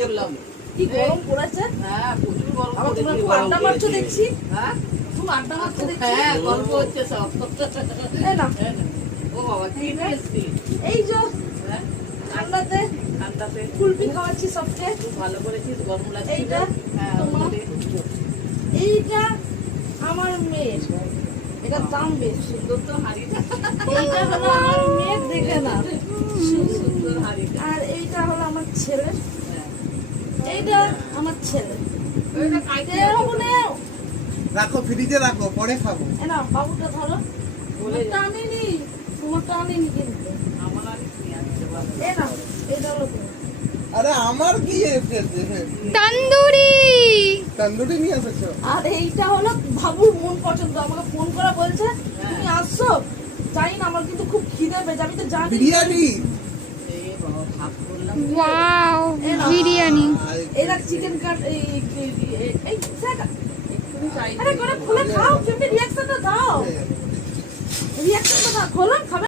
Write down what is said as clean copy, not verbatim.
করলাম। কি গরম পড়েছে। হ্যাঁ প্রচুর গরম আবার তোমরা খুব আড্ডা মারছো দেখছি। হ্যাঁ খুব আড্ডা মারছো দেখছি। হ্যাঁ গল্প হচ্ছে সব। এই না ও বাবা কি টেস্টি। এই যে হ্যাঁ ঠান্ডাতে ঠান্ডাতে কুলপি খাওয়াচ্ছি সবকে। খুব ভালো করেছিস, গরম লাগছে। এইটা হ্যাঁ তোমার, এইটা আমার মেয়ের, এটা দাম বেশ সুন্দর তো হাড়িটা। এইটা হলো আমার মেয়ের, দেখে না। সুন্দর হাড়িটা। আর এইটা হলো আমার ছেলের, হ্যাঁ এইটা আমার ছেলে। ওইটা খাইতে রাখো ফ্রিজে রাখো, পরে খাবো। না বাবুটা ধরো, বলে তোমারটা আনিনি, তোমারটা আনিনি কিন্তু। আমার আর কি আছে বাবা। এ না এইটা হলো তোমার। আরে আমার কি এসেছে? তন্দুরি। তন্দুরি নিয়ে এসেছো? আর এইটা হলো বাবুর মন পছন্দ, আমাকে ফোন করে বলছে তুমি আসছো, জানি না আমার কিন্তু খুব খিদে পেয়েছে, আমি তো জানি। বিরিয়ানি। এই বাবা ভাত করলাম। ওয়াও, বিরিয়ানি। এরা চিকেন কাট, এই সেটা একটুখানি চাই। আরে করে খুলে খাও, তুমি রিঅ্যাকশনটা দাও, রিঅ্যাকশনটা দাও, খোলো খাবে।